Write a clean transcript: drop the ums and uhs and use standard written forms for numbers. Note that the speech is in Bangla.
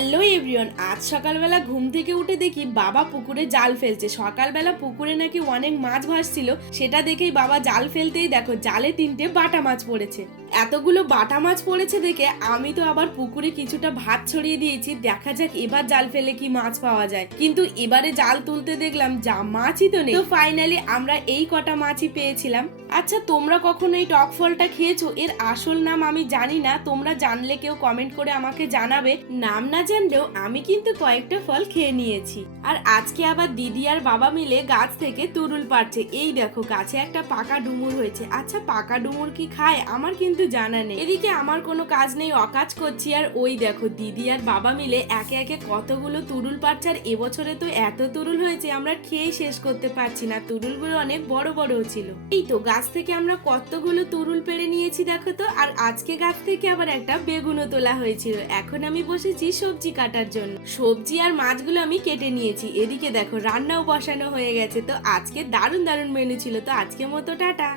হ্যালো এভরিওয়ান, আজ সকালবেলা ঘুম থেকে উঠে দেখি বাবা পুকুরে জাল ফেলছে। সকালবেলা পুকুরে নাকি অনেক মাছ ভাসছিল, সেটা দেখেই বাবা জাল ফেলতেই দেখো জালে 3টে বাটা মাছ পড়েছে। এতগুলো বাটা মাছ পড়েছে দেখে আমি তো আবার পুকুরে কিছুটা ভাত ছড়িয়ে দিয়েছি, দেখা যাক এবার জাল ফেলে কি মাছ পাওয়া যায়। কিন্তু এবারে জাল তুলতে দেখলাম যা মাছই তো নেই। তো ফাইনালি আমরা এই কটা মাছই পেয়েছিলাম। আচ্ছা, তোমরা কখনো এই টক ফলটা খেয়েছো? এর আসল নাম আমি জানি না, তোমরা জানলে কেউ কমেন্ট করে আমাকে জানাবে। নাম না জানলেও আমি কিন্তু কয়েকটা ফল খেয়ে নিয়েছি। আর আজকে আবার দিদি আর বাবা মিলে গাছ থেকে তুরুল পাড়ছে। এই দেখো গাছে একটা পাকা ডুমুর হয়েছে। আচ্ছা, পাকা ডুমুর কি খায় আমার কিন্তু জানা নেই। এদিকে আমার কোনো কাজ নেই, অকাজ করছি। আর ওই দেখো দিদি আর বাবা মিলে একে একে কতগুলো তুরুল পাড়ছে। আর এবছরে তো এত তুরুল হয়েছে আমরা খেয়ে শেষ করতে পারছি না। তুরুলগুলো অনেক বড় বড় ছিল। এই তো গাছ থেকে আমরা কতগুলো তুরুল পেড়ে নিয়েছি দেখো তো। আর আজকে গাছ থেকে আবার একটা বেগুনও তোলা হয়েছিল। এখন আমি বসেছি সবজি কাটার জন্য। সবজি আর মাছগুলো আমি কেটে নিয়েছি। এদিকে দেখো রান্নাও বসানো হয়ে গেছে। তো আজকে দারুণ দারুণ মেনু ছিল। তো আজকের মতো টাটা।